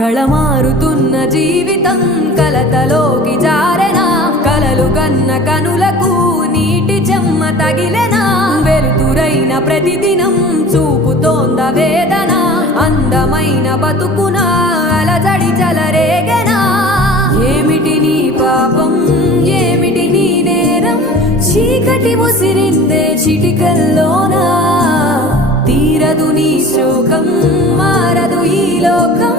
కళమారుతున్న జీవితం కలతలోకి జారెనా కలలు కన్న కనులకు నీటి చెమ్మ తగిలెనా వెలుతురైన ప్రతిదినం చూపుతోంద వేదన అందమైన బతుకున అలజడి చలరేగెనా ఏమిటి నీ పాపం ఏమిటి నీ నేరం చీకటి ముసిరిందే చిటికల్లోనా తీరదు నీ శోకం మారదు ఈ లోకం